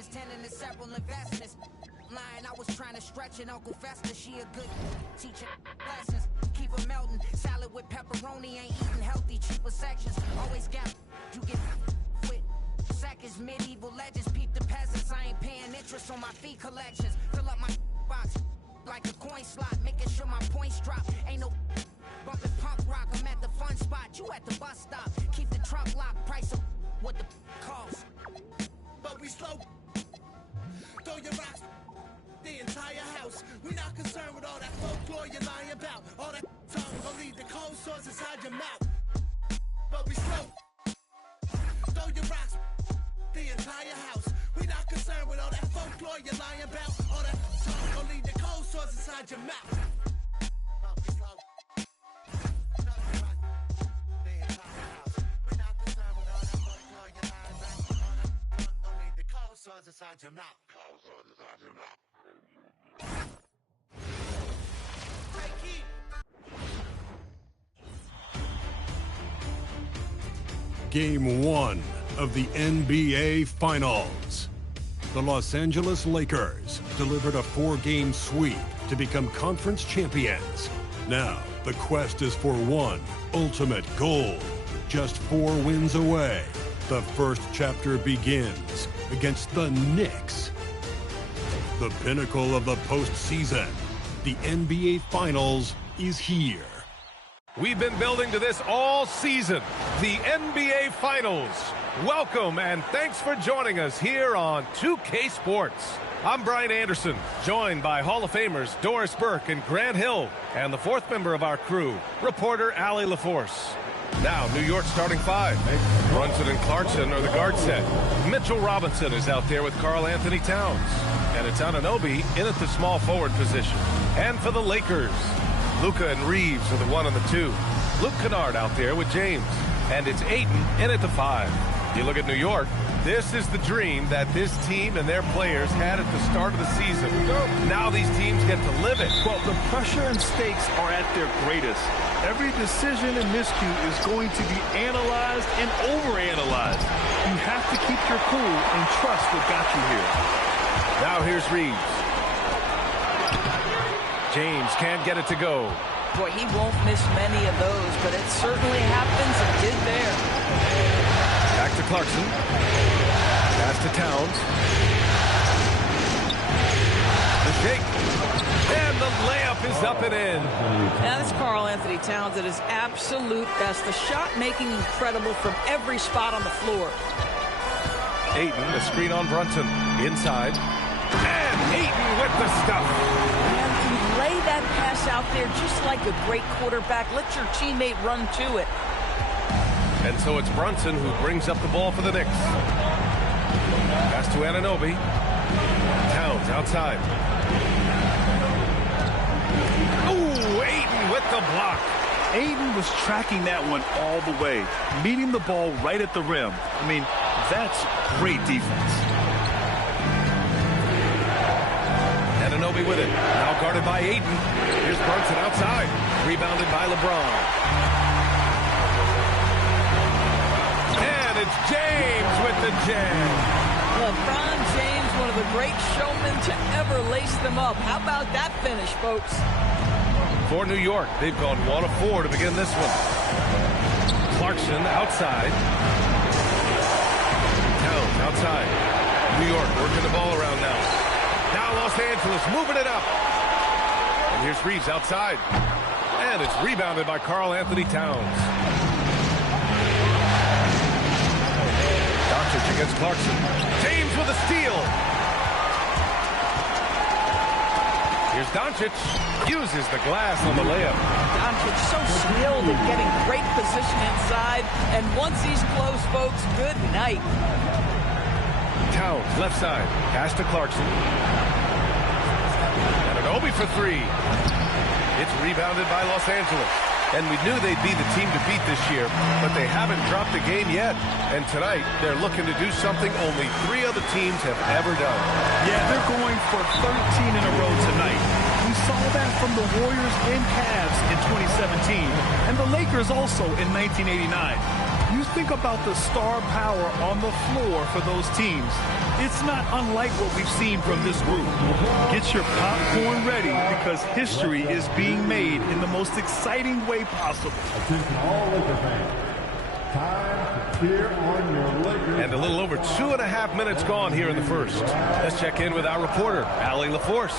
sessions, tending to several investments. Lying, I was trying to stretch it. Uncle Fester, she a good teacher. Lessons, keep her melting. Salad with pepperoni, ain't eating healthy. Cheaper sections, always got you get with seconds. Medieval legends, peep the peasants. I ain't paying interest on my fee collections. Fill up my box like a coin slot, making sure my points drop. Ain't no bumping punk rock. I'm at the fun spot, you at the bus stop. Keep the truck locked, price of what the cost. But we slow. Throw your rocks. The entire house. We're not concerned with all that folklore you're lying about. All that tongue will leave the cold sores inside your mouth. But we slow. Throw your rocks. The entire house. We're not concerned with all that folklore you're lying about. All that tongue will leave the cold sores inside your mouth. But we slow. Throw your rocks. The entire house. We're not concerned with all that folklore you're lying about. All that tongue will leave the cold sores inside your mouth. Cold sores inside your mouth. Game 1 of the NBA Finals. The Los Angeles Lakers delivered a 4-game sweep to become conference champions. Now, the quest is for one ultimate goal. Just 4 wins away. The first chapter begins against the Knicks. The pinnacle of the postseason, the NBA Finals, is here. We've been building to this all season, the NBA Finals. Welcome and thanks for joining us here on 2K Sports. I'm Brian Anderson, joined by Hall of Famers Doris Burke and Grant Hill, and the 4th member of our crew, reporter Allie LaForce. Now, New York starting 5. Brunson and Clarkson are the guard set. Mitchell Robinson is out there with Karl Anthony Towns. And it's Anunoby in at the small forward position. And for the Lakers, Luka and Reeves are the 1 and the 2. Luke Kennard out there with James. And it's Ayton in at the 5. You look at New York, this is the dream that this team and their players had at the start of the season. Now these teams get to live it. Well, the pressure and stakes are at their greatest. Every decision and miscue is going to be analyzed and overanalyzed. You have to keep your cool and trust what got you here. Now here's Reeves. James can't get it to go. Boy, he won't miss many of those, but it certainly happens and did there. Back to Clarkson. Pass to Towns. The shake. And the layup is up and in. Now that's Karl Anthony Towns at his absolute best. The shot making incredible from every spot on the floor. Ayton, the screen on Brunson. Inside. And Ayton with the stuff. And you lay that pass out there just like a great quarterback. Let your teammate run to it. And so it's Brunson who brings up the ball for the Knicks. Pass to Anunoby. Towns outside. Ooh, Ayton with the block. Ayton was tracking that one all the way, meeting the ball right at the rim. I mean, that's great defense. Anunoby with it. Now guarded by Ayton. Here's Brunson outside. Rebounded by LeBron. And it's James with the jam. LeBron James, one of the great showmen to ever lace them up. How about that finish, folks? For New York, they've gone 1 of 4 to begin this one. Clarkson outside. Towns outside. New York working the ball around now. Now Los Angeles moving it up. And here's Reeves outside. And it's rebounded by Karl Anthony Towns. Doncic against Clarkson. James with a steal. Here's Doncic. Uses the glass on the layup. Doncic so skilled at getting great position inside. And once he's close, folks, good night. Towns, left side. Pass to Clarkson. Anunoby for 3. It's rebounded by Los Angeles. And we knew they'd be the team to beat this year, but they haven't dropped a game yet. And tonight, they're looking to do something only 3 other teams have ever done. Yeah, they're going for 13 in a row tonight. We saw that from the Warriors and Cavs in 2017, and the Lakers also in 1989. You think about the star power on the floor for those teams. It's not unlike what we've seen from this group. Get your popcorn ready because history is being made in the most exciting way possible. Attention all Laker fans. Time to cheer on your Lakers. And a little over 2.5 minutes gone here in the first. Let's check in with our reporter, Allie LaForce.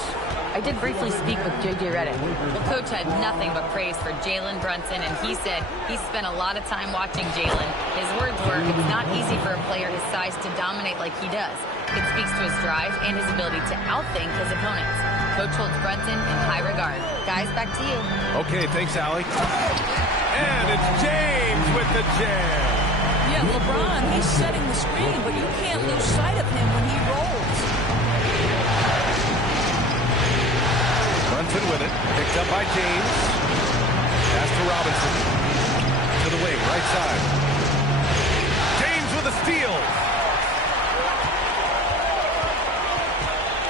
I did briefly speak with J.J. Redick. Well, Coach had nothing but praise for Jalen Brunson, and he said he spent a lot of time watching Jalen. His words were, it's not easy for a player his size to dominate like he does. It speaks to his drive and his ability to outthink his opponents. Coach holds Brunson in high regard. Guys, back to you. Okay, thanks, Allie. And it's James with the jam. Yeah, LeBron, he's setting the screen, but you can't lose sight of him when he rolls. Brunson with it, picked up by James. Pass to Robinson. To the wing, right side. James with a steal.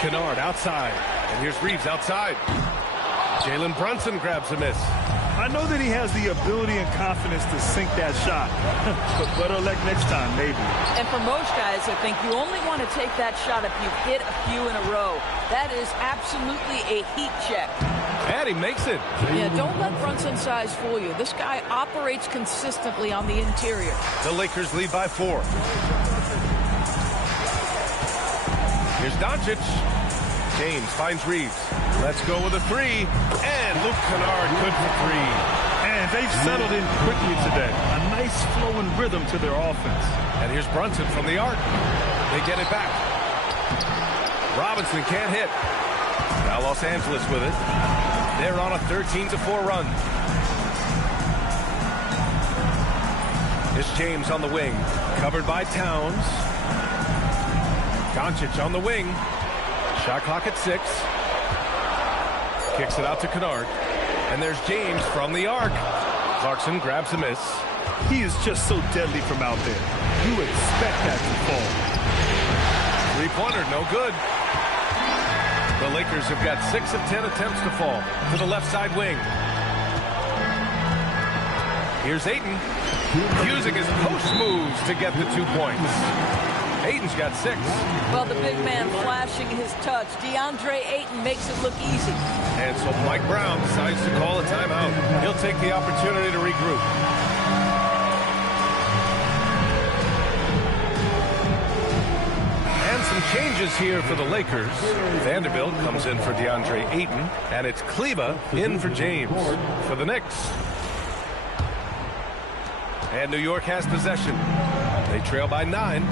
Kennard outside. And here's Reeves outside. Jalen Brunson grabs a miss. I know that he has the ability and confidence to sink that shot. But better luck next time, maybe. And for most guys, I think you only want to take that shot if you've hit a few in a row. That is absolutely a heat check. And he makes it. Yeah, don't let Brunson's size fool you. This guy operates consistently on the interior. The Lakers lead by 4. Here's Doncic. James finds Reeves. Let's go with a 3. And Luke Kennard good for 3. And they've settled in quickly today. A nice flowing rhythm to their offense. And here's Brunson from the arc. They get it back. Robinson can't hit. Now Los Angeles with it. They're on a 13-4 run. Here's James on the wing. Covered by Towns. Doncic on the wing. Shot clock at 6. Kicks it out to Kennard. And there's James from the arc. Clarkson grabs a miss. He is just so deadly from out there. You expect that to fall. Three-pointer, no good. The Lakers have got 6 of 10 attempts to fall to the left side wing. Here's Ayton using his post moves to get the 2 points. Ayton's got 6. Well, the big man flashing his touch. DeAndre Ayton makes it look easy. And so Mike Brown decides to call a timeout. He'll take the opportunity to regroup. And some changes here for the Lakers. Vanderbilt comes in for DeAndre Ayton, and it's Kleber in for James for the Knicks. And New York has possession. They trail by 9.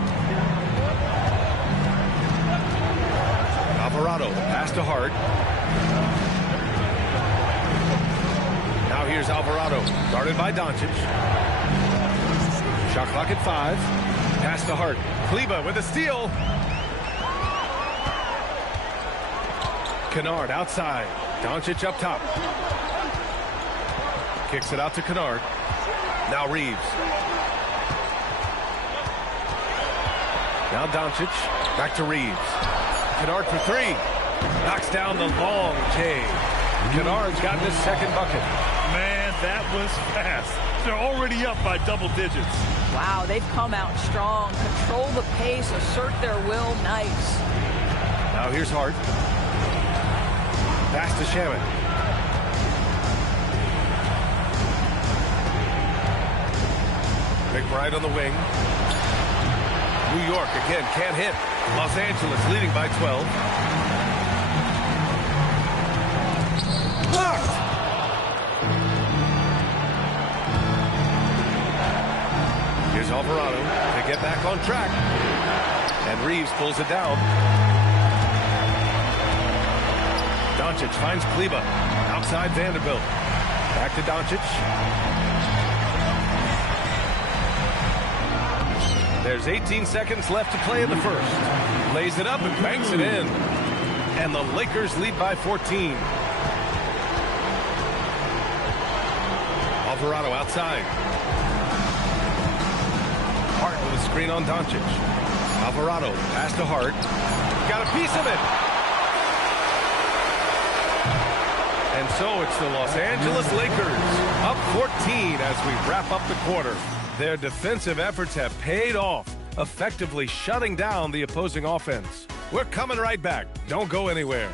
Alvarado, pass to Hart. Now here's Alvarado, guarded by Doncic. Shot clock at 5. Pass to Hart. Kleber with a steal. Kennard outside. Doncic up top. Kicks it out to Kennard. Now Reeves. Now Doncic. Back to Reeves. Kennard for 3. Knocks down the long J. Kennard's gotten his second bucket. Man, that was fast. They're already up by double digits. Wow, they've come out strong. Control the pace, assert their will. Nice. Now here's Hart. Pass to Shaman. McBride on the wing. New York again can't hit. Los Angeles leading by 12. Blocked! Here's Alvarado to get back on track. And Reeves pulls it down. Doncic finds Kleber. Outside Vanderbilt. Back to Doncic. There's 18 seconds left to play in the first. Lays it up and banks it in. And the Lakers lead by 14. Alvarado outside. Hart with a screen on Doncic. Alvarado, pass to Hart. Got a piece of it. And so it's the Los Angeles Lakers up 14 as we wrap up the quarter. Their defensive efforts have paid off, effectively shutting down the opposing offense. We're coming right back. Don't go anywhere.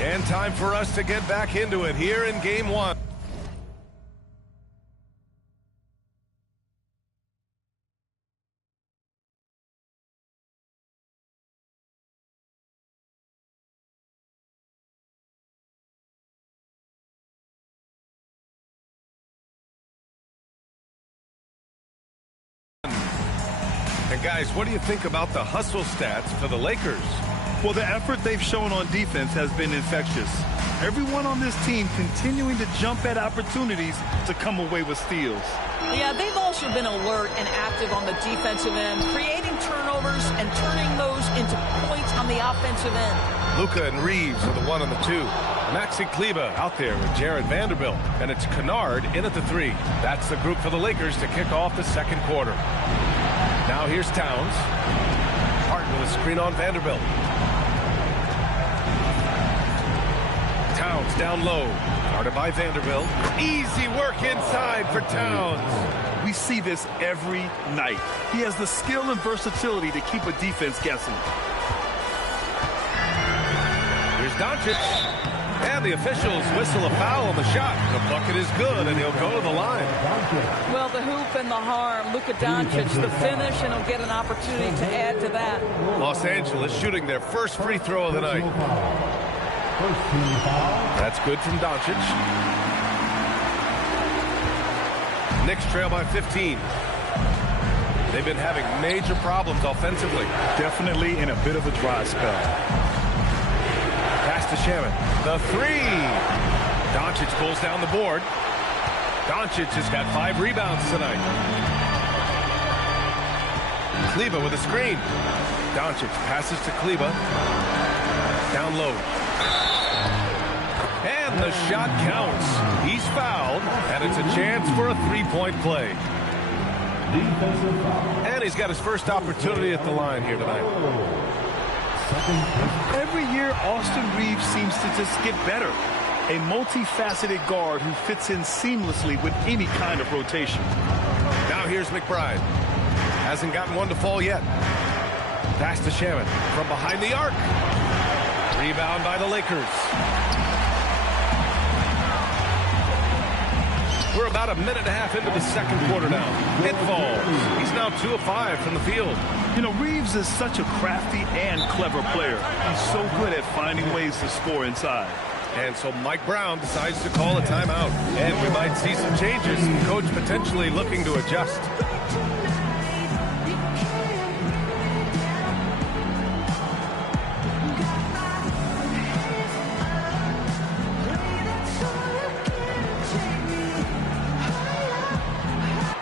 And time for us to get back into it here in Game 1. And guys, what do you think about the hustle stats for the Lakers? Well, the effort they've shown on defense has been infectious. Everyone on this team continuing to jump at opportunities to come away with steals. Yeah, they've also been alert and active on the defensive end, creating turnovers and turning those into points on the offensive end. Luka and Reeves are the 1 and the 2. Maxi Kleber out there with Jared Vanderbilt. And it's Kennard in at the 3. That's the group for the Lakers to kick off the second quarter. Now here's Towns. Hart with a screen on Vanderbilt. Towns down low. Guarded by Vanderbilt. Easy work inside for Towns. We see this every night. He has the skill and versatility to keep a defense guessing. Here's Doncic. And the officials whistle a foul on the shot. The bucket is good, and he'll go to the line. Well, the hoop and the harm. Luka Doncic, the finish, and he'll get an opportunity to add to that. Los Angeles shooting their first free throw of the night. That's good from Doncic. Knicks trail by 15. They've been having major problems offensively. Definitely in a bit of a dry spell. Pass to Shaman. The 3. Doncic pulls down the board. Doncic has got 5 rebounds tonight. Kleber with a screen. Doncic passes to Kleber. Down low. And the shot counts. He's fouled, and it's a chance for a 3-point play. And he's got his first opportunity at the line here tonight. Every year, Austin Reeves seems to just get better. A multifaceted guard who fits in seamlessly with any kind of rotation. Now here's McBride. Hasn't gotten one to fall yet. Pass to Shaman from behind the arc. Rebound by the Lakers. We're about a minute and a half into the second quarter now. It falls. He's now 2 of 5 from the field. You know, Reeves is such a crafty and clever player. He's so good at finding ways to score inside. And so Mike Brown decides to call a timeout. And we might see some changes. Coach potentially looking to adjust.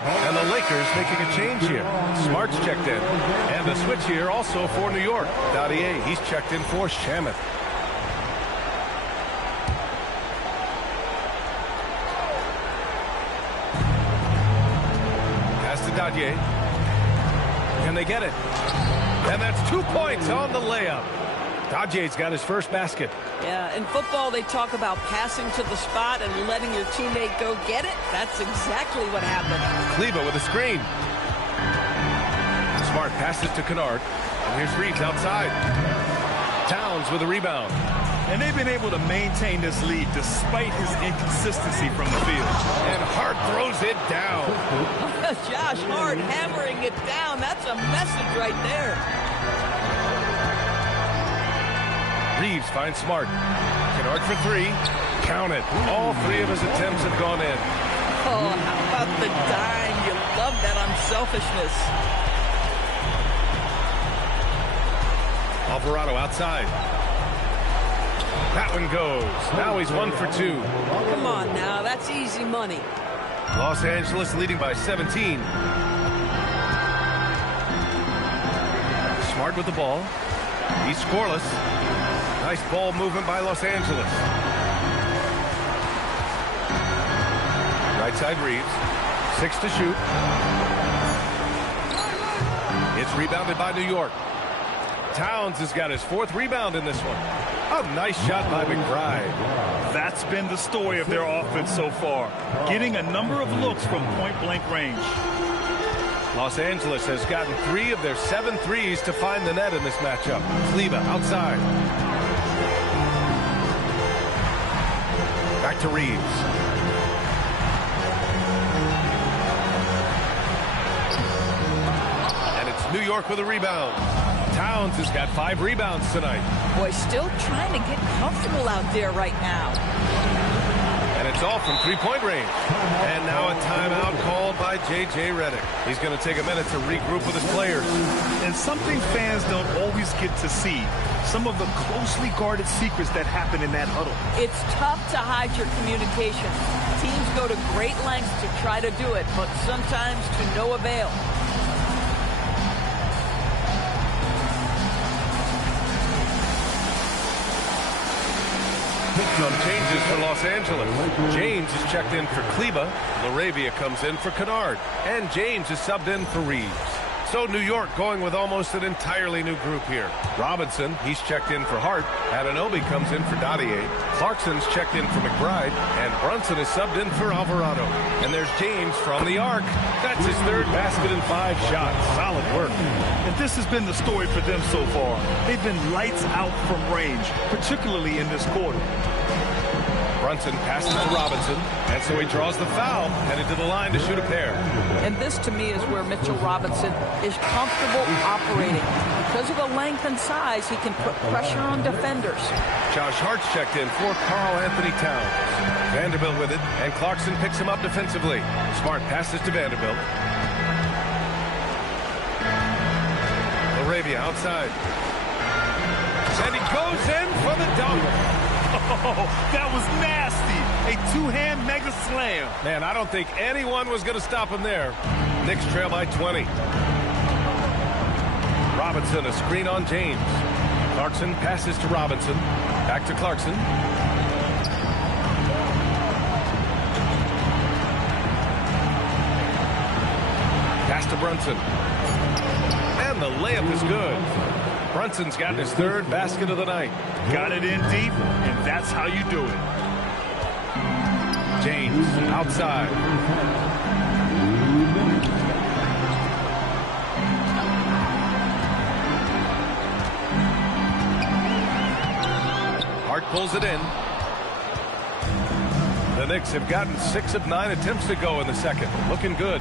And the Lakers making a change here. Smart's checked in. And a switch here also for New York. Dadier, he's checked in for Shaman. Pass to Dadier. Can they get it? And that's 2 points on the layup. Dadier's got his first basket. Yeah, in football, they talk about passing to the spot and letting your teammate go get it. That's exactly what happened. Kleber with a screen. Smart passes to Kennard. And here's Reeves outside. Towns with a rebound. And they've been able to maintain this lead despite his inconsistency from the field. And Hart throws it down. Josh Hart hammering it down. That's a message right there. Reeves finds Smart. Kennard for 3. Count it. All 3 of his attempts have gone in. Oh, how about the dime? You love that unselfishness. Alvarado outside. That one goes. Now he's 1 for 2. Come on now, that's easy money. Los Angeles leading by 17. Smart with the ball. He's scoreless. Nice ball movement by Los Angeles. Right outside Reeves. 6 to shoot. It's rebounded by New York. Towns has got his 4th rebound in this one. A nice shot by McBride. That's been the story of their offense so far, getting a number of looks from point-blank range. Los Angeles has gotten 3 of their 7 threes to find the net in this matchup. Kleber outside. Back to Reeves. And it's New York with a rebound. Towns has got 5 rebounds tonight. Boy, still trying to get comfortable out there right now. And it's all from 3-point range. And now a timeout called by J.J. Redick. He's going to take a minute to regroup with his players. And something fans don't always get to see, some of the closely guarded secrets that happen in that huddle. It's tough to hide your communication. Teams go to great lengths to try to do it, but sometimes to no avail. Some changes for Los Angeles. James is checked in for Kleber. LaRavia comes in for Kennard. And James is subbed in for Reeves. So New York going with almost an entirely new group here. Robinson, he's checked in for Hart. Anunoby comes in for Dadier. Clarkson's checked in for McBride. And Brunson is subbed in for Alvarado. And there's James from the arc. That's his 3rd basket in 5 shots. Solid work. And this has been the story for them so far. They've been lights out from range, particularly in this quarter. Brunson passes to Robinson, and so he draws the foul, headed to the line to shoot a pair. And this, to me, is where Mitchell Robinson is comfortable operating. Because of the length and size, he can put pressure on defenders. Josh Hart's checked in for Karl Anthony Towns. Vanderbilt with it, and Clarkson picks him up defensively. Smart passes to Vanderbilt. LaRavia outside. And he goes in for the dunk. Oh, that was nasty. A 2-hand mega slam. Man, I don't think anyone was going to stop him there. Knicks trail by 20. Robinson, a screen on James. Clarkson passes to Robinson. Back to Clarkson. Pass to Brunson. And the layup is good. Brunson's gotten his 3rd basket of the night. Got it in deep, and that's how you do it. James outside. Hart pulls it in. The Knicks have gotten 6 of 9 attempts to go in the second. Looking good.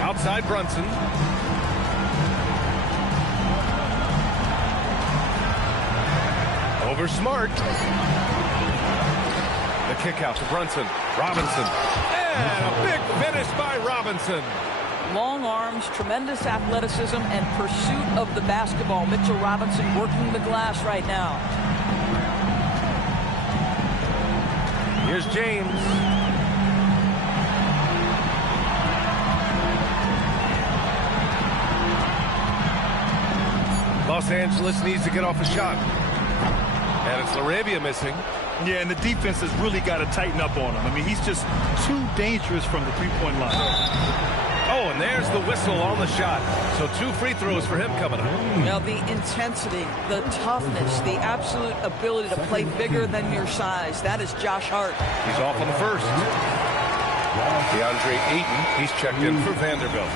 Outside Brunson. Over Smart. The kick out to Brunson. Robinson. And a big finish by Robinson. Long arms, tremendous athleticism, and pursuit of the basketball. Mitchell Robinson working the glass right now. Here's James. Los Angeles needs to get off a shot. And it's LaRavia missing. Yeah, and the defense has really got to tighten up on him. I mean, he's just too dangerous from the 3-point line. Oh, and there's the whistle on the shot. So 2 free throws for him coming up. Now, the intensity, the toughness, the absolute ability to play bigger than your size. That is Josh Hart. He's off on the first. DeAndre Ayton, he's checked in for Vanderbilt.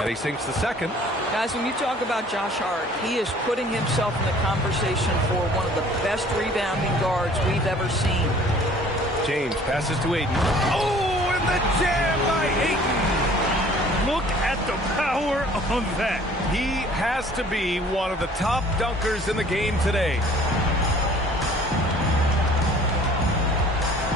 And he sinks the second. Guys, when you talk about Josh Hart, he is putting himself in the conversation for one of the best rebounding guards we've ever seen. James passes to Ayton. Oh, and the jam by Ayton. Look at the power on that. He has to be one of the top dunkers in the game today.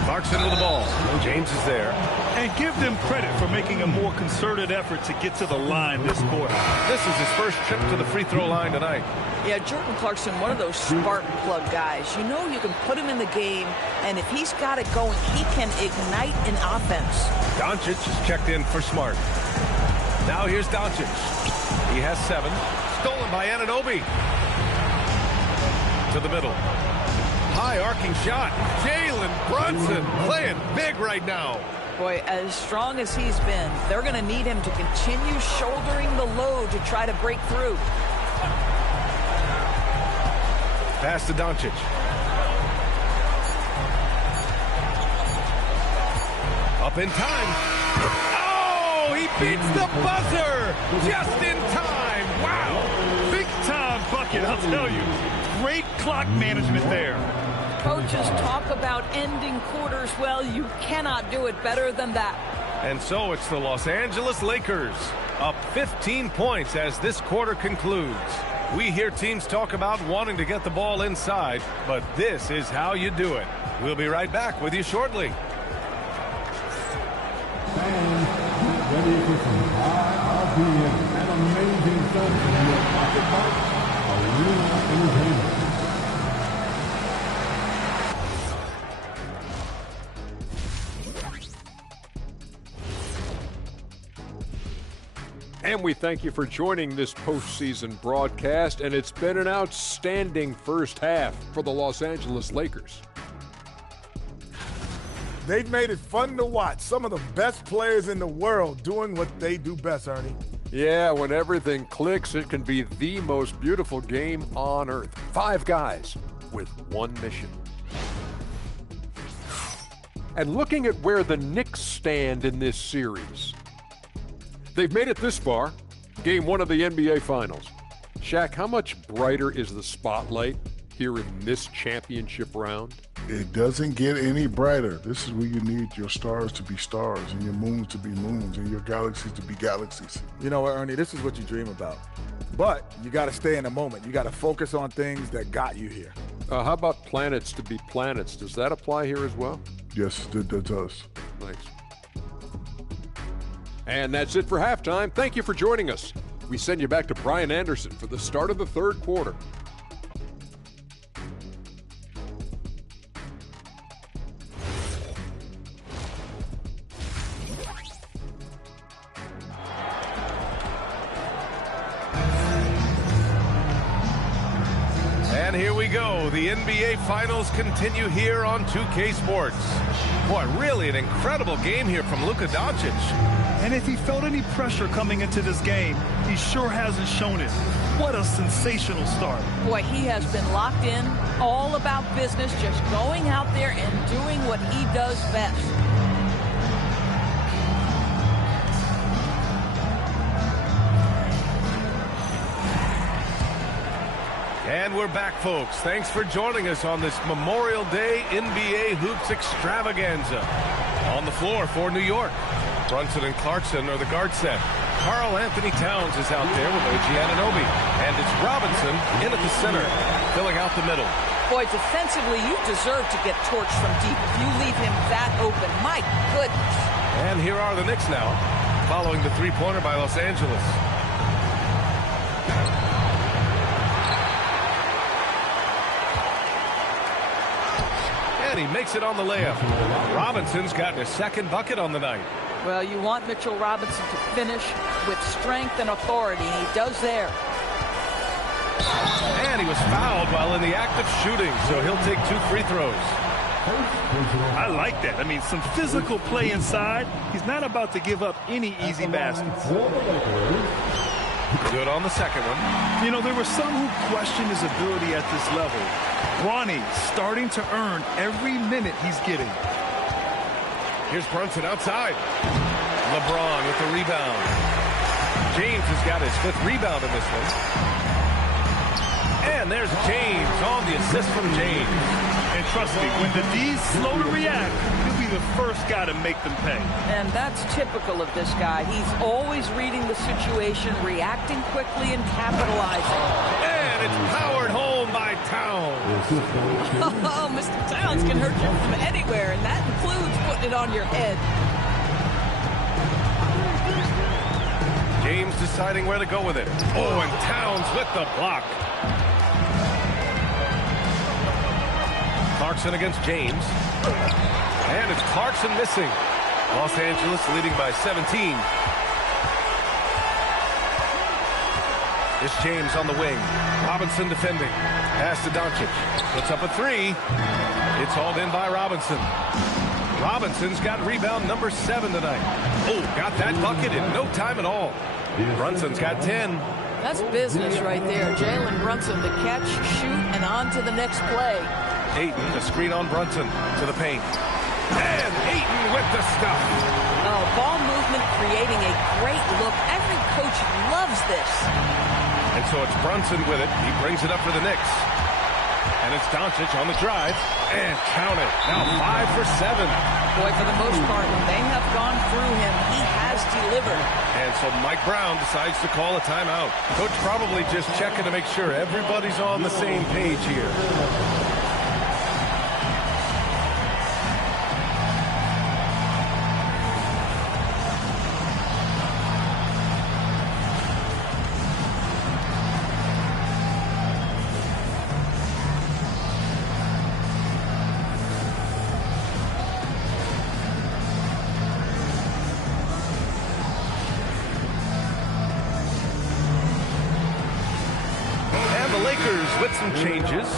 Clarkson with the ball. James is there. And give them credit for making a more concerted effort to get to the line this quarter. This is his first trip to the free throw line tonight. Yeah, Jordan Clarkson, one of those spark plug guys. You know you can put him in the game, and if he's got it going, he can ignite an offense. Doncic is checked in for Smart. Now here's Doncic. He has 7. Stolen by Anunoby. To the middle. High arcing shot. Jalen Brunson playing big right now. Boy, as strong as he's been, they're going to need him to continue shouldering the load to try to break through. Pass to Doncic. Up in time. Oh, he beats the buzzer just in time. Wow. Big time bucket, I'll tell you. Great clock management there. Coaches talk about ending quarters. Well, you cannot do it better than that. And so it's the Los Angeles Lakers up 15 points as this quarter concludes. We hear teams talk about wanting to get the ball inside, but this is how you do it. We'll be right back with you shortly. Fans, get ready for some high RPM and amazing fun from your pocketbook, Arena Entertainment. And we thank you for joining this postseason broadcast, and it's been an outstanding first half for the Los Angeles Lakers. They've made it fun to watch. Some of the best players in the world doing what they do best, Ernie. Yeah, when everything clicks, it can be the most beautiful game on earth. 5 guys with one mission. And looking at where the Knicks stand in this series, they've made it this far, Game 1 of the NBA Finals. Shaq, how much brighter is the spotlight here in this championship round? It doesn't get any brighter. This is where you need your stars to be stars and your moons to be moons and your galaxies to be galaxies. You know what, Ernie? This is what you dream about. But you got to stay in the moment. You got to focus on things that got you here. How about planets to be planets? Does that apply here as well? Yes, it does. Thanks. And that's it for halftime. Thank you for joining us. We send you back to Brian Anderson for the start of the third quarter. And here we go. The NBA Finals continue here on 2K Sports. Boy, really an incredible game here from Luka Doncic. And if he felt any pressure coming into this game, he sure hasn't shown it. What a sensational start. Boy, he has been locked in, all about business, just going out there and doing what he does best. And we're back, folks. Thanks for joining us on this Memorial Day NBA Hoops extravaganza. On the floor for New York, Brunson and Clarkson are the guard set. Karl Anthony Towns is out there with OG Anunoby. And it's Robinson in at the center, filling out the middle. Boy, defensively, you deserve to get torched from deep if you leave him that open. My goodness. And here are the Knicks now, following the three-pointer by Los Angeles. And he makes it on the layup. Robinson's gotten his second bucket on the night. Well, you want Mitchell Robinson to finish with strength and authority, and he does there. And he was fouled while in the act of shooting, so he'll take 2 free throws. I like that. I mean, some physical play inside. He's not about to give up any easy baskets. Good on the second one. You know, there were some who questioned his ability at this level. Bronny starting to earn every minute he's getting. Here's Brunson outside. LeBron with the rebound. James has got his 5th rebound in this one. And there's James on the assist from James. And trust me, when the D's slow to react, he'll be the first guy to make them pay. And that's typical of this guy. He's always reading the situation, reacting quickly, and capitalizing. And it's powered home by Towns. Oh, Mr. Towns can hurt you from anywhere, and that includes putting it on your head. James deciding where to go with it. Oh, and Towns with the block. Clarkson against James. And it's Clarkson missing. Los Angeles leading by 17. It's James on the wing. Robinson defending. Pass to Doncic. Puts up a three. It's hauled in by Robinson. Robinson's got rebound number 7 tonight. Oh, got that bucket in no time at all. Brunson's got 10. That's business right there. Jalen Brunson, the catch, shoot, and on to the next play. Ayton, a screen on Brunson to the paint. And Ayton with the stuff. Oh, ball movement creating a great look. Every coach loves this. And so it's Brunson with it. He brings it up for the Knicks. And it's Doncic on the drive. And count it. Now 5 for 7. Boy, for the most part, when they have gone through him, he has delivered. And so Mike Brown decides to call a timeout. Coach probably just checking to make sure everybody's on the same page here. With some changes.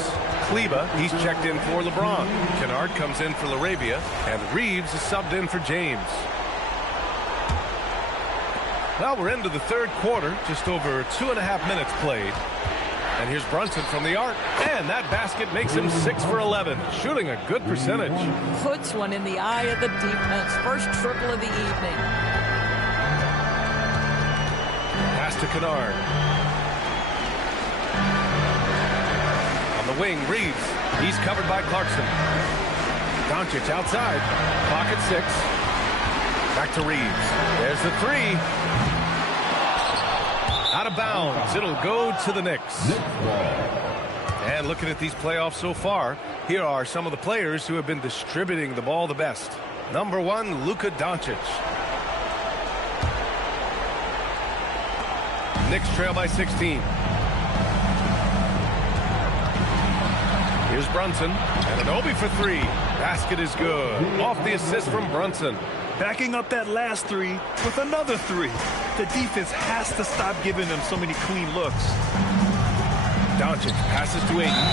Kleba, he's checked in for LeBron. Kennard comes in for LaRavia. And Reeves is subbed in for James. Well, we're into the third quarter. Just over 2.5 minutes played. And here's Brunson from the arc. And that basket makes him 6 for 11. Shooting a good percentage. Puts one in the eye of the defense. First triple of the evening. Pass to Kennard. Wing, Reeves. He's covered by Clarkson. Doncic outside. Clock at 6. Back to Reeves. There's the three. Out of bounds. It'll go to the Knicks. And looking at these playoffs so far, here are some of the players who have been distributing the ball the best. Number 1, Luka Doncic. Knicks trail by 16. Here's Brunson, and Anunoby for 3. Basket is good. Off the assist from Brunson. Backing up that last 3 with another 3. The defense has to stop giving them so many clean looks. Doncic passes to Ayton,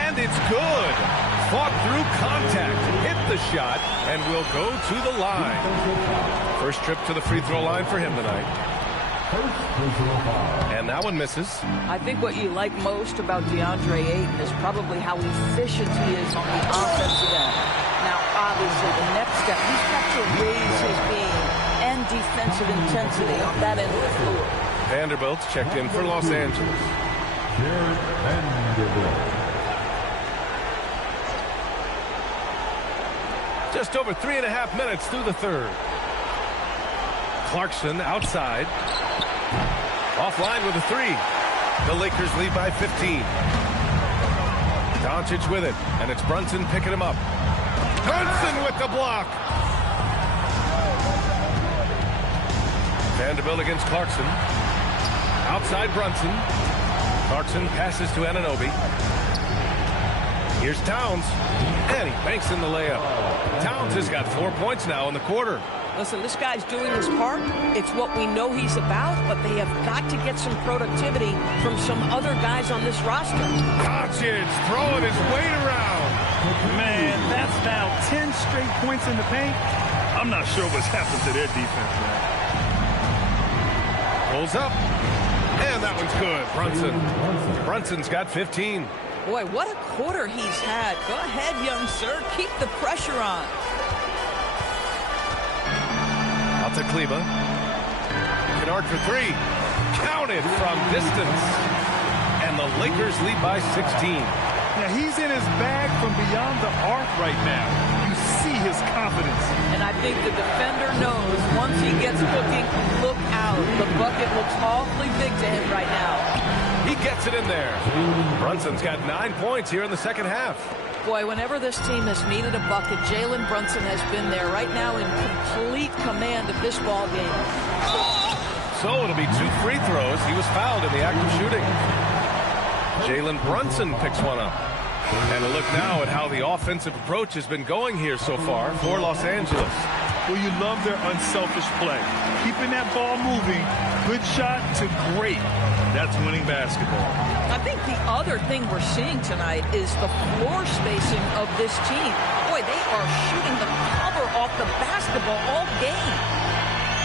and it's good. Fought through contact, hit the shot, and will go to the line. First trip to the free throw line for him tonight. And that one misses. I think what you like most about DeAndre Ayton is probably how efficient he is on the offensive end. Now, obviously, the next step, he's got to raise his game and defensive intensity on that end of the floor. Vanderbilt's checked in for Los Angeles. Just over 3.5 minutes through the third. Clarkson outside. Offline with a 3. The Lakers lead by 15. Doncic with it, and it's Brunson picking him up. Brunson with the block. Vanderbilt against Clarkson. Outside Brunson. Clarkson passes to Anunoby. Here's Towns, and he banks in the layup. Towns has got 4 points now in the quarter. Listen, this guy's doing his part. It's what we know he's about, but they have got to get some productivity from some other guys on this roster. Doncic throwing his weight around. Man, that's now 10 straight points in the paint. I'm not sure what's happened to their defense, man. Pulls up, and that one's good. Brunson's got 15. Boy, what a quarter he's had. Go ahead, young sir. Keep the pressure on. To Kleba. Kennard for 3. Counted from distance. And the Lakers lead by 16. Yeah, he's in his bag from beyond the arc right now. You see his confidence. And I think the defender knows once he gets cooking, look out. The bucket looks awfully big to him right now. He gets it in there. Brunson's got 9 points here in the second half. Boy, whenever this team has needed a bucket, Jalen Brunson has been there right now in complete command of this ball game. So it'll be 2 free throws. He was fouled in the act of shooting. Jalen Brunson picks one up. And a look now at how the offensive approach has been going here so far for Los Angeles. Well, you love their unselfish play. Keeping that ball moving, good shot to great. That's winning basketball. I think the other thing we're seeing tonight is the floor spacing of this team. Boy, they are shooting the cover off the basketball all game.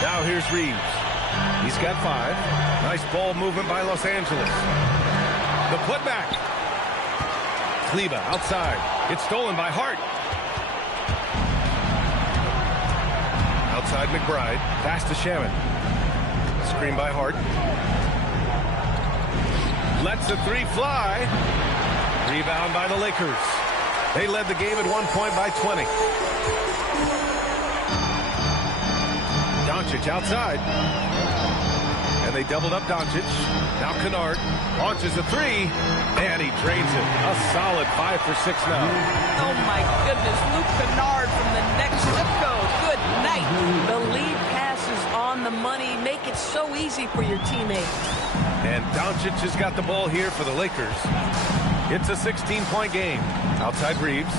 Now here's Reeves. He's got 5. Nice ball movement by Los Angeles. The putback. Kleber outside. It's stolen by Hart. Outside McBride. Pass to Shaman. Screen by Hart. Lets the 3 fly. Rebound by the Lakers. They led the game at one point by 20. Doncic outside. And they doubled up Doncic. Now Kennard launches a 3. And he drains it. A solid 5 for 6 now. Oh, my goodness. Luke Kennard from the next zip code. Good night. The lead pass is on the money. Make it so easy for your teammates. And Doncic has got the ball here for the Lakers. It's a 16-point game. Outside Reeves.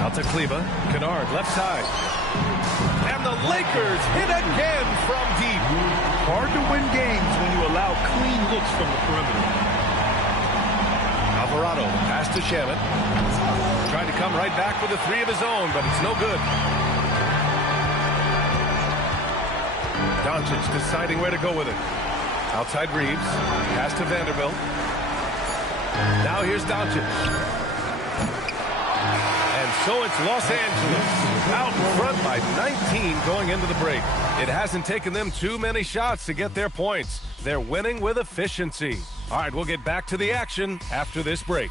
Out to Kleber. Kennard, left side. And the Lakers hit again from deep. Hard to win games when you allow clean looks from the perimeter. Alvarado, pass to Shaman. Trying to come right back with a 3 of his own, but it's no good. Doncic deciding where to go with it. Outside Reeves. Pass to Vanderbilt. Now here's Doncic. And so it's Los Angeles out in front by 19 going into the break. It hasn't taken them too many shots to get their points. They're winning with efficiency. All right, we'll get back to the action after this break.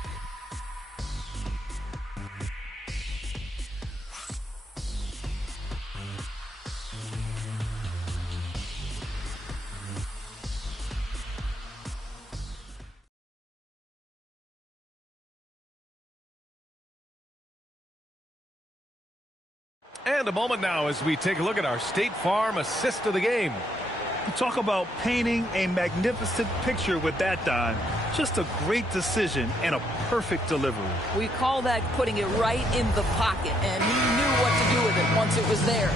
And a moment now as we take a look at our State Farm assist of the game. You talk about painting a magnificent picture with that, Don. Just a great decision and a perfect delivery. We call that putting it right in the pocket, and he knew what to do with it once it was there.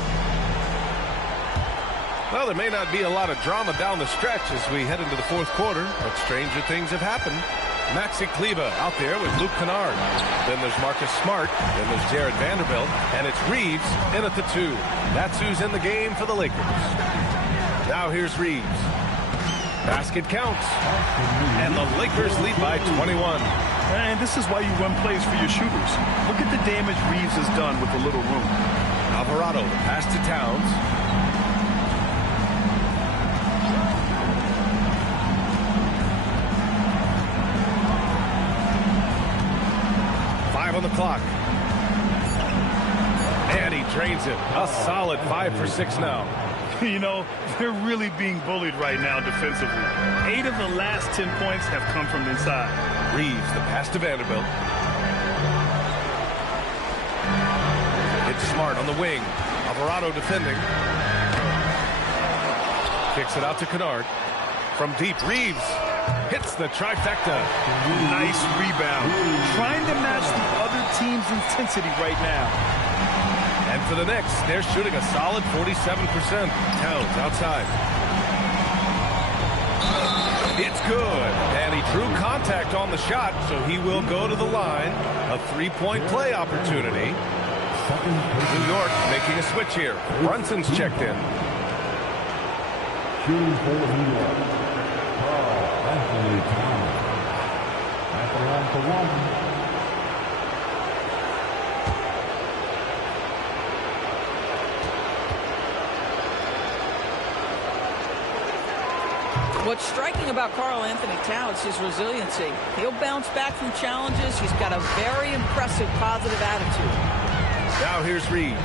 Well, there may not be a lot of drama down the stretch as we head into the fourth quarter, but stranger things have happened. Maxi Kleber out there with Luke Kennard. Then there's Marcus Smart. Then there's Jared Vanderbilt. And it's Reeves in at the 2. That's who's in the game for the Lakers. Now here's Reeves. Basket counts. And the Lakers lead by 21. And this is why you run plays for your shooters. Look at the damage Reeves has done with the little room. Alvarado, the pass to Towns. On the clock. And he drains it. A solid 5 for 6 now. You know, they're really being bullied right now defensively. 8 of the last 10 points have come from inside. Reeves, the pass to Vanderbilt. It's Smart on the wing. Alvarado defending. Kicks it out to Kennard. From deep, Reeves hits the trifecta. Nice rebound. Trying to match the other team's intensity right now. And for the Knicks, they're shooting a solid 47%. Towns outside. It's good. And he drew contact on the shot, so he will go to the line. A 3-point play opportunity. New York making a switch here. Brunson's checked in. Shooting for New York. Anthony Towns. At the line for 1. What's striking about Karl Anthony Towns is his resiliency. He'll bounce back from challenges. He's got a very impressive positive attitude. Now here's Reeves.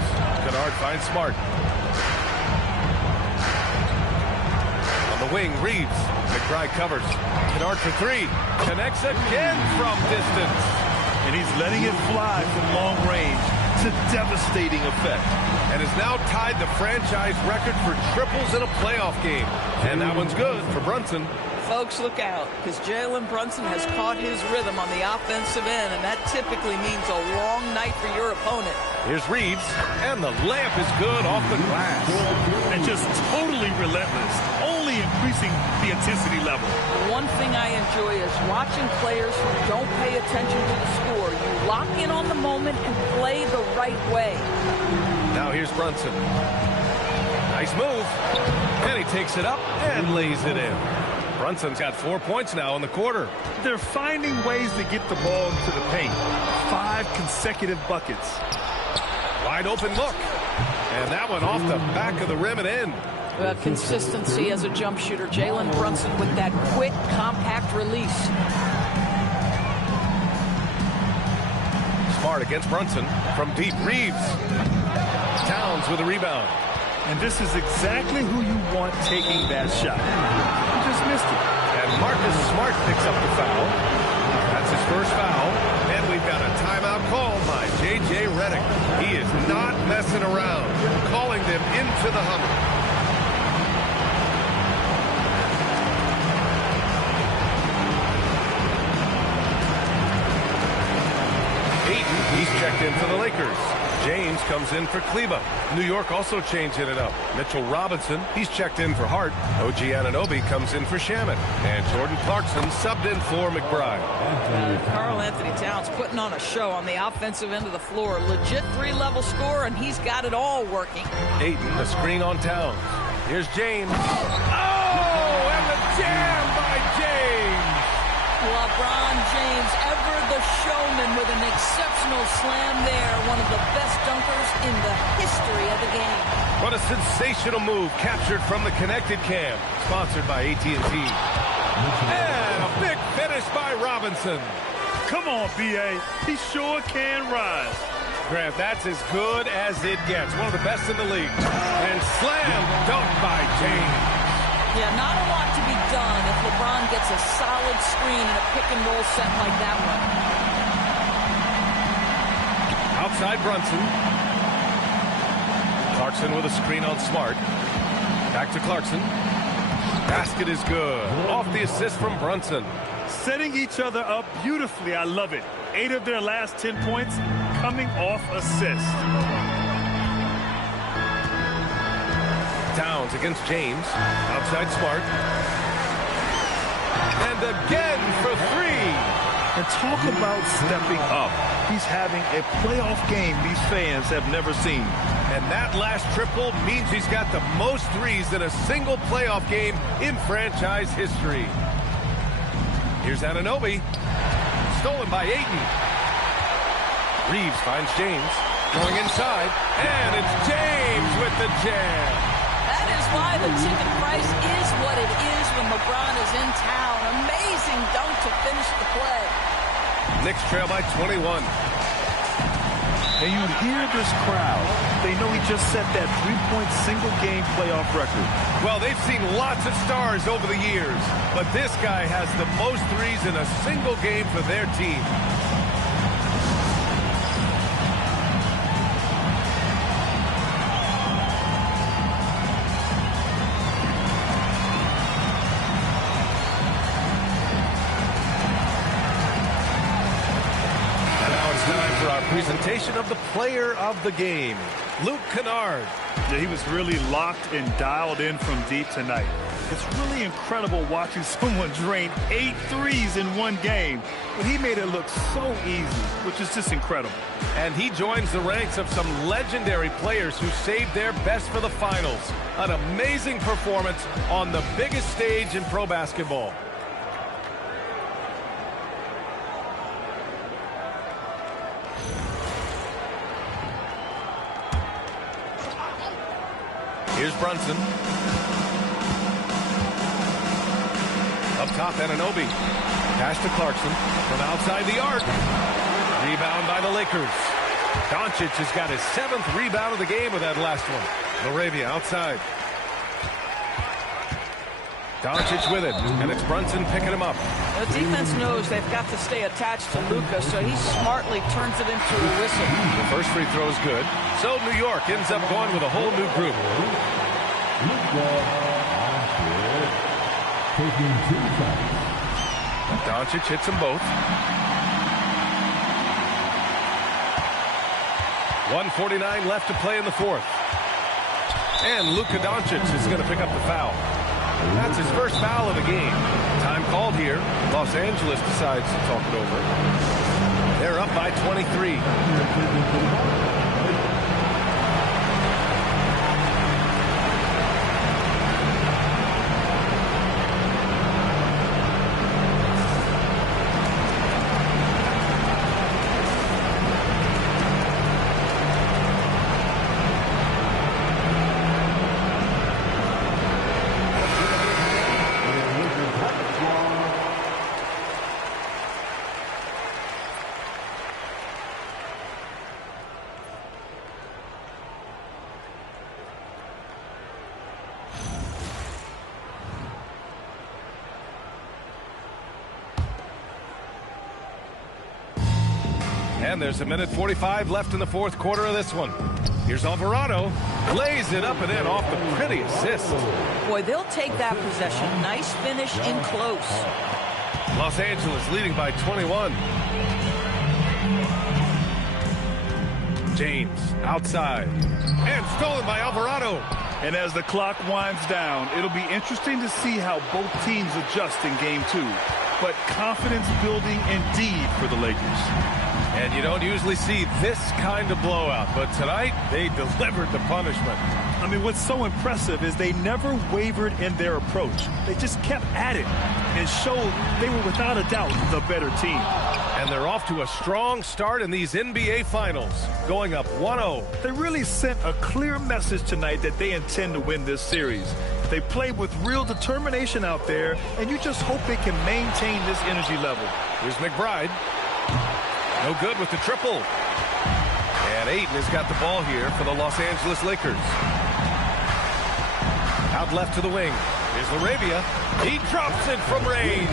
Kennard finds Smart. On the wing, Reeves. McBride covers. Kennard for 3. Connects again from distance. And he's letting it fly from long range. It's a devastating effect. And has now tied the franchise record for triples in a playoff game. And that one's good for Brunson. Folks, look out, because Jalen Brunson has caught his rhythm on the offensive end, and that typically means a long night for your opponent. Here's Reeves, and the layup is good off the glass. And just totally relentless, only increasing the intensity level. One thing I enjoy is watching players who don't pay attention to the score. You lock in on the moment and play the right way. Now here's Brunson. Nice move. And he takes it up and lays it in. Brunson's got 4 points now in the quarter. They're finding ways to get the ball to the paint. 5 consecutive buckets. Wide open look. And that one off the back of the rim and in. Well, consistency as a jump shooter. Jalen Brunson with that quick, compact release. Smart against Brunson from deep. Reeves. Towns with a rebound. And this is exactly who you want taking that shot. He just missed it. And Marcus Smart picks up the foul. That's his first foul. And we've got a timeout called by J.J. Redick. He is not messing around, calling them into the Hummer. Ayton, he's checked in for the Lakers. James comes in for Kleba. New York also changing it up. Mitchell Robinson, he's checked in for Hart. OG Anunoby comes in for Shaman. And Jordan Clarkson subbed in for McBride. Karl Anthony Towns putting on a show on the offensive end of the floor. Legit 3-level score, and he's got it all working. Ayton, a screen on Towns. Here's James. Oh, and the jam by James. LeBron James, ever the showman, with an exceptional slam there. One of the best dunkers in the history of the game. What a sensational move captured from the Connected Cam, sponsored by AT&T. And a big finish by Robinson. Come on, B.A. He sure can rise. Grant, that's as good as it gets. One of the best in the league. And slam dunk by James. Yeah, not a lot to be done if LeBron gets a solid screen in a pick-and-roll set like that one. Outside Brunson. Clarkson with a screen on Smart. Back to Clarkson. Basket is good. Off the assist from Brunson. Setting each other up beautifully. I love it. 8 of their last 10 points coming off assists. Towns against James. Outside Smart. And again for 3. And talk about stepping up. He's having a playoff game these fans have never seen. And that last triple means he's got the most threes in a single playoff game in franchise history. Here's Anunoby. Stolen by Ayton. Reeves finds James. Going inside. And it's James with the jam. That is why the ticket price is what it is when LeBron is in town. Amazing dunk to finish the play. Knicks trail by 21. And you hear this crowd. They know he just set that 3-point single-game playoff record. Well, they've seen lots of stars over the years, but this guy has the most threes in a single game for their team. Presentation of the player of the game, Luke Kennard. Yeah, he was really locked and dialed in from deep tonight. It's really incredible watching someone drain 8 threes in one game, but he made it look so easy, which is just incredible. And he joins the ranks of some legendary players who saved their best for the finals. An amazing performance on the biggest stage in pro basketball. Here's Brunson. Up top, Anunoby. Pass to Clarkson from outside the arc. Rebound by the Lakers. Doncic has got his 7th rebound of the game with that last one. Laravia outside. Doncic with it, and it's Brunson picking him up. The defense knows they've got to stay attached to Luka, so he smartly turns it into a whistle. The first free throw is good. So New York ends up going with a whole new group. taking 2 shots. Doncic hits them both. 1:49 left to play in the fourth. And Luka Doncic is going to pick up the foul. That's his first foul of the game. Time called here. Los Angeles decides to talk it over. They're up by 23. And there's 1:45 left in the fourth quarter of this one. Here's Alvarado. Lays it up and in off the pretty assist. Boy, they'll take that possession. Nice finish in close. Los Angeles leading by 21. James outside. And stolen by Alvarado. And as the clock winds down, it'll be interesting to see how both teams adjust in game 2. But confidence building indeed for the Lakers. And you don't usually see this kind of blowout, but tonight they delivered the punishment. I mean, what's so impressive is they never wavered in their approach. They just kept at it and showed they were without a doubt the better team. And they're off to a strong start in these NBA Finals, going up 1-0. They really sent a clear message tonight that they intend to win this series. They play with real determination out there, and you just hope they can maintain this energy level. Here's McBride. No good with the triple. And Ayton has got the ball here for the Los Angeles Lakers. Out left to the wing. Here's Laravia. He drops it from range.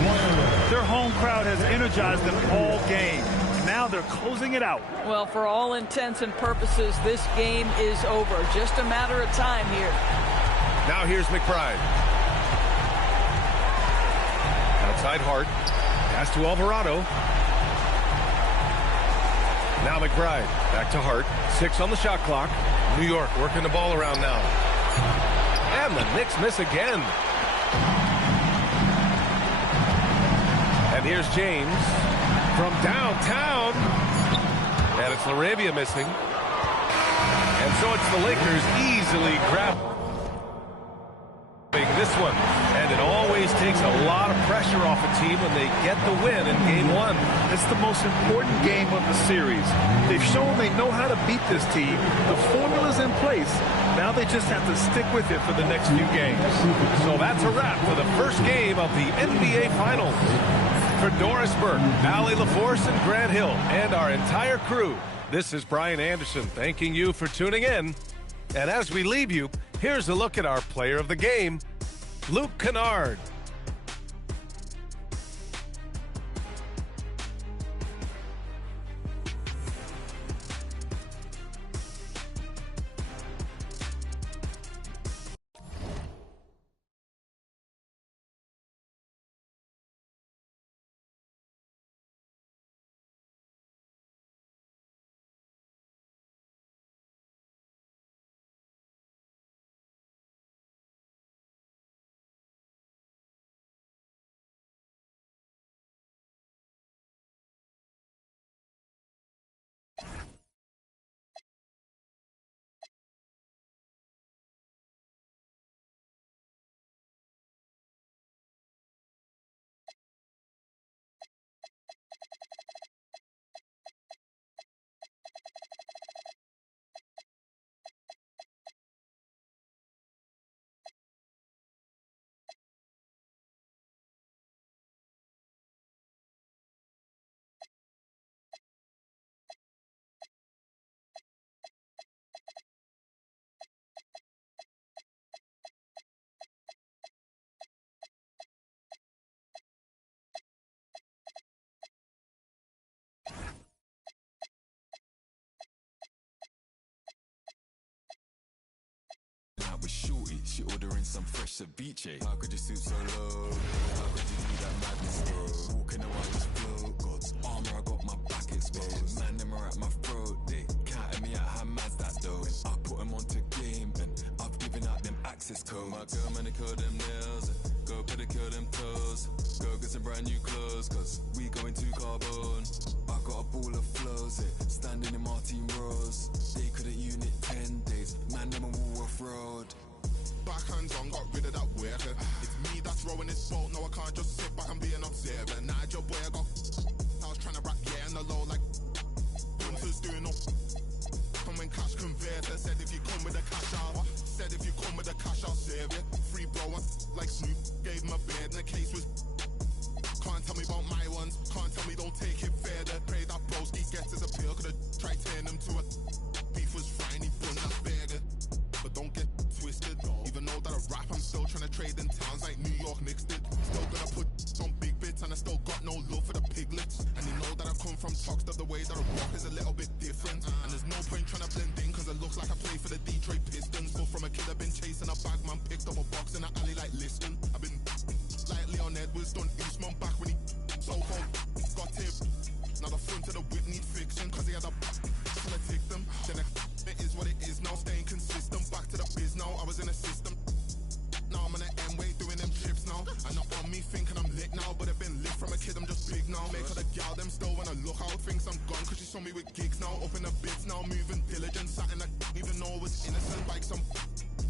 Their home crowd has energized them all game. Now they're closing it out. Well, for all intents and purposes, this game is over. Just a matter of time here. Now here's McBride. Outside Hart. Pass to Alvarado. Now McBride. Back to Hart. 6 on the shot clock. New York working the ball around now. And the Knicks miss again. And here's James from downtown. And it's Laravia missing. And so it's the Lakers easily grabbing this one. And it always takes a lot of pressure off a team when they get the win in game 1. It's the most important game of the series. They've shown they know how to beat this team. The formula's in place. Now they just have to stick with it for the next few games. So that's a wrap for the first game of the NBA Finals. For Doris Burke, Allie LaForce, and Grant Hill, and our entire crew, this is Brian Anderson thanking you for tuning in. And as we leave you, here's a look at our player of the game, Luke Kennard. She ordering some fresh ceviche. How could you stoop so low? How could you do that madness, bro? Walking around this flow, God's armor, I got my back exposed. Man, them are at my throat. They counting me out, how mad's that though? I put them onto game, and I've given out them access codes. My girl, man, they curl them nails. Go pedicure them toes. Go get some brand new clothes, cause we going to carbon. I got a ball of flows, standing in Martin Rose. They couldn't unit 10 days. Man, them a Woolworth Road. Backhands on, got rid of that worker. It's me that's rowing this boat, no I can't just sit back and be an observer. Nigel boy, I was trying to rap, yeah, on the low like Hunters doing no. And when cash converter said if you come with the cash out, said if you come with the cash I'll serve you. Free bro, like Snoop, gave him a beard and the case was. Can't tell me about my ones, can't tell me don't take it further. Pray that broski gets his appeal, could've tried turning him to a. Beef was frying, he bun that burger. But don't get twisted, even though that I rap, I'm still trying to trade in towns like New York Knicks did. Still gonna put on big bits and I still got no love for the piglets. And you know that I come from Toxteth, the way that I rock is a little bit different. And there's no point trying to blend in, cause it looks like I play for the Detroit Pistons. But from a kid I've been chasing a bag, man, picked up a box in the alley like Liston. I've been like Leon Edwards, done Eastman back when he so-called got him. Now the front of the whip need fixing, cause he had a so I take them. Then it is what it is now, staying consistent. Back to the biz now, I was in a system. Now I'm on the M-way doing them trips now. And not on me thinking I'm lit now, but I've been lit from a kid, I'm just big now. Make her the gal, them still when I look out, thinks I'm gone, cause she saw me with gigs now. Up in the bits now, moving diligent, sat in that even though it was innocent. Bikes some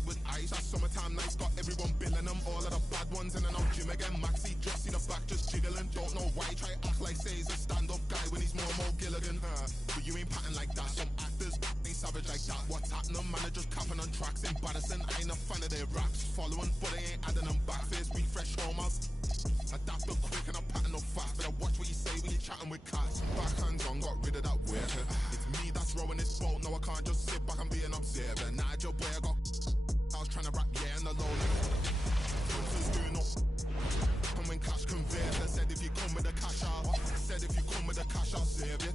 with ice, that summertime nights, got everyone billing them. All of the bad ones in and out gym again. Maxi just see the back just jiggling. Don't know why, try act like say he's a stand-up guy when he's more Gilligan. But you ain't patting like that, some actors ain't savage like that. What's happening, man, they're just capping on tracks, embarrassing. I ain't a fan of their raps, following, but they ain't adding them back. Face refresh home out. Adapt them quick and I'm patting up fast. Better watch what you say when you're chatting with cats. Backhands on, got rid of that worker. It's me that's rowing this boat, no I can't just sit back and be an observer. Nigel boy, I was trying to rap, yeah, on the low like Hunters doing no. And when cash converter said if you come with the cash out, said if you come with the cash I'll serve you.